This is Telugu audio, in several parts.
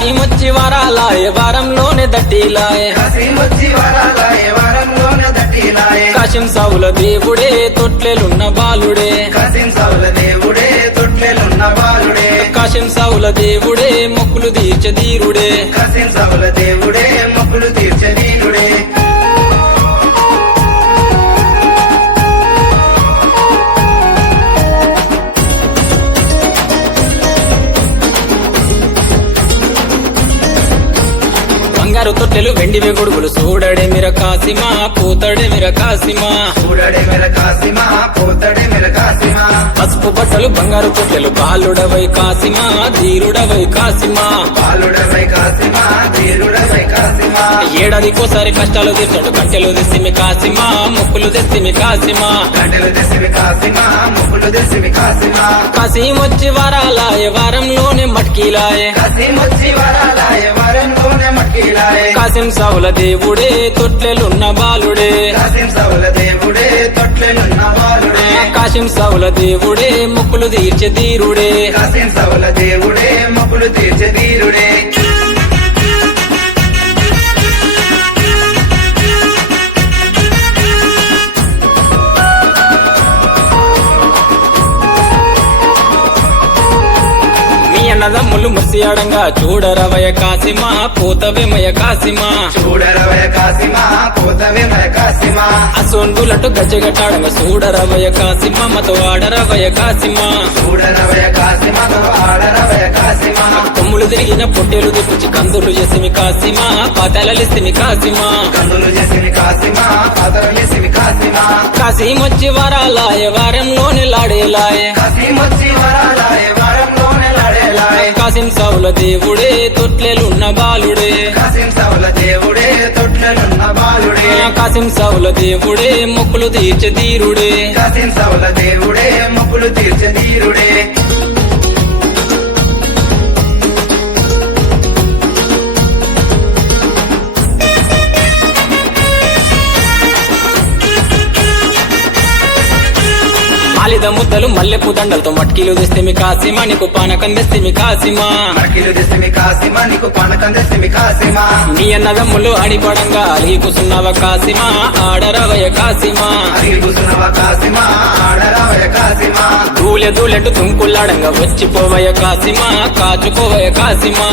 కాశీమొచ్చి వరాలాయే వారంలోనే దట్టిలాయే కాశీం సౌల దేవుడే తొట్లెలున్న బాలుడే కాశీం సౌల దేవుడే మొక్కులు తీర్చదీరుడే బంగారు తొట్టెలు వెండివే గొడుగులు చూడడే మిర కాసిమా పోతడే మిర కాసిమా పసుపు బట్టలు బంగారు తొట్టెలు బాలుడవై కాసిమా ధీరుడవై కాసిమా ఏడాదికోసారి కష్టాలు తీర్చడు కంటెలు తెస్తిమి కాసిమా మొక్కులు తెస్తిమి కాసిమా కాశీమొచ్చి వరాలాయే వారంలోనే మట్కీలాయే కాశీం సౌల దేవుడే తొట్లెలున్న బాలుడే కాశీం సౌల దేవుడే మొక్కులు తీర్చదీరుడే అన్నదమ్ములు ముసియాడంగా చూడరవయ కాసిమా పోతవేమయ కాసిమా అసోండులటు గజ్జగట్టాడంగా చూడరవయ కాసిమా మతో ఆడరవయ కాసిమా కొమ్ములు తిరిగిన పొట్టేలు దిప్పుచి కందులు చేసిమి కాసిమా పాతాలలిస్తిమి కాసిమా కాశీమొచ్చి వరాలాయే వారంలోనే లాడేలాయే కాశీం సౌల దేవుడే తొట్లెలున్న బాలుడే కాశీం సౌల దేవుడే మొక్కులు తీర్చదీరుడే మాలిద ముద్దలు మల్లెపు దండలతో మట్కీలు తెస్తిమి కాసిమా నీకు పానకం తెస్తిమి కాసిమా నీ అన్నదమ్ములు అడిపడంగా అలిగి కూసున్నవ కాసిమా ఆడరవయ కాసిమా దూలెట్టు తుంకుల్లాడంగా వచ్చిపోవయ కాసిమా కాచుకోవయ కాసిమా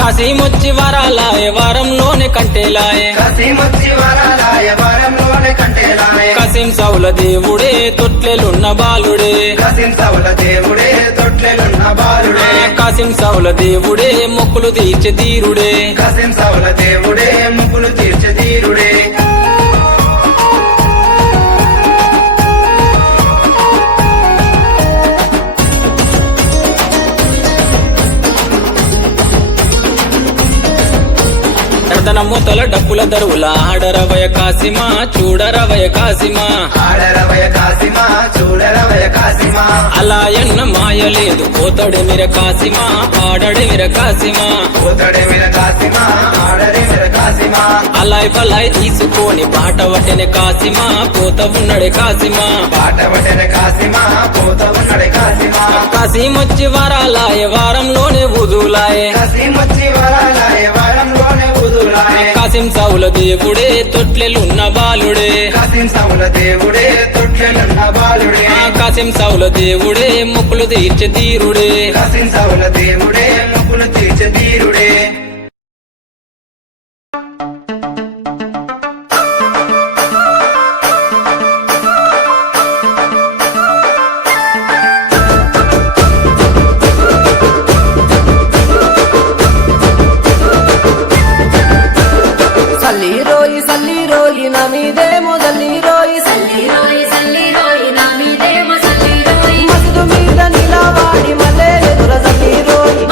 కాశీమొచ్చి వరాలాయే వారంలోనే కంటేలాయే కాశీం సౌల దేవుడే తొట్లెలున్న బాలుడే కాశీం సౌల దేవుడే మొక్కులు తీర్చదీరుడే తన మూతల డప్పుల దరువుల ఆడరవయ కాసిమా చూడరవయ కాసిమా అలా ఎన్న మాయ లేదు పోతడే మిర కాసిమా ఆడడే మిర కాసిమా అలాయ్ బలాయ్ తీసుకొని పాట వట్టెనే కాసిమా పోత ఉన్నడే కాసిమా కాశీమొచ్చి వరాలాయే వారంలోనే వదులాయే కాశీం సౌల దేవుడే తొట్లెలున్న బాలుడే కాశీం సౌల దేవుడే మొక్కులు తీర్చదీరుడే సల్లిరోయి నా మీదేమో సల్లిరోయి మసదు మీద నిలవాడి మల్లె ఎదుర సల్లిరోయి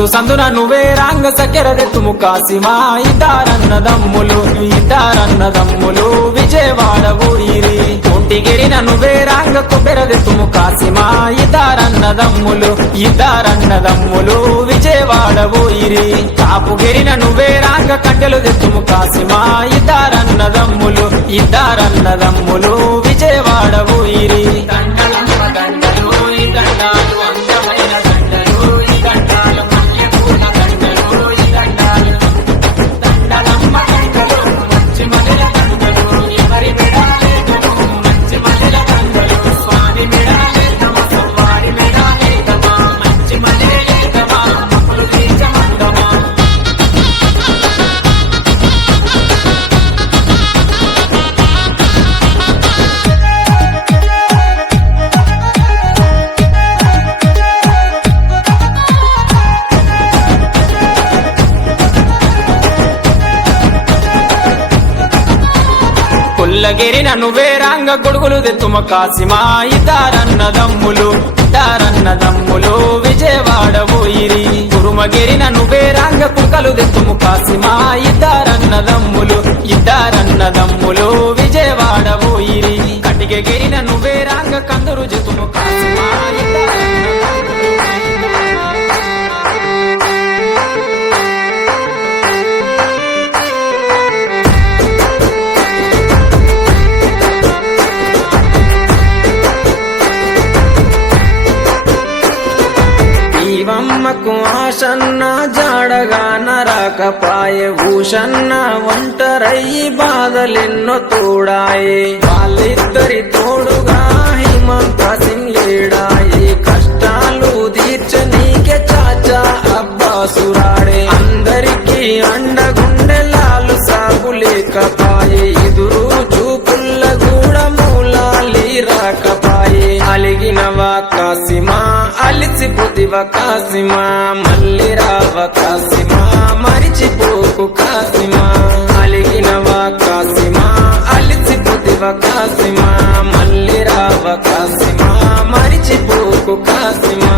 సందు సందున నువ్వే రాంగ సకెరదెత్తుము కాసిమా ఇద్దారన్నదమ్ములు విజయవాడ ఊరిరి ఒంటిగిరిన నువ్వే రాంగ కొబ్బెరదెత్తుము కాసిమా ఇద్దారన్నదమ్ములు విజయవాడ ఊరిరి కాపుగిరిన నువ్వే రాంగ కట్టెలు తెత్తుము కాసిమా ఇద్దారన్నదమ్ములు విజయవాడ ఊరిరి దండలమ్మ దండలు ఈ దండాలు అందమైన దండలు ఈ దండాలు మల్లెపూల దండలు ఈ దండాలు దండలమ్మ దండలు మంచి మల్లెల దండలు ఎవరి మెడాలేదము మంచి మల్లెల దండలు స్వామి మెడాలేదమా స్వామి మెడాలేదమా మంచి మల్లెలేదమా మక్కులు తీర్చమందమా పుల్లగిరిన నువ్వే రాంగ గొడుగులు తెత్తుమ కాసిమా ఇద్దారన్నదమ్ములు విజయవాడ ఊరిరి కురుమగిరిన నువ్వే రాంగ కుక్కలు తెత్తుము కాసిమా ఇద్దారన్నదమ్ములు విజయవాడ ఊరిరి కటికగిరిన నువ్వే రాంగ కందురు జతుము కాసిమా శివమ్మకు ఆశన్న జాడగా నరకపాయే భూషన్న ఒంటరయ్యి బాధలెన్నో తోడాయే వాళ్ళిద్దరి తోడుగా హిమంత సింగ్ లేడాయే కష్టాలు తీర్చనీకే చాచా అబ్బాసురాడే అందరికీ అండగుండెలాలు సాగు లేకపాయే ఎదురు చూపుల్ల కూడా మూలాలి రాకపాయే అలిగినవా కాసిమా అలిసిపోతివ కాసిమా మళ్ళీ రావ కాసిమా మరిచిపోకు కాసిమా అలిగినవా కాసిమా అలిసిపోతివ కాసిమా మళ్ళీ రావ కాసిమా మరిచిపోకు కాసిమా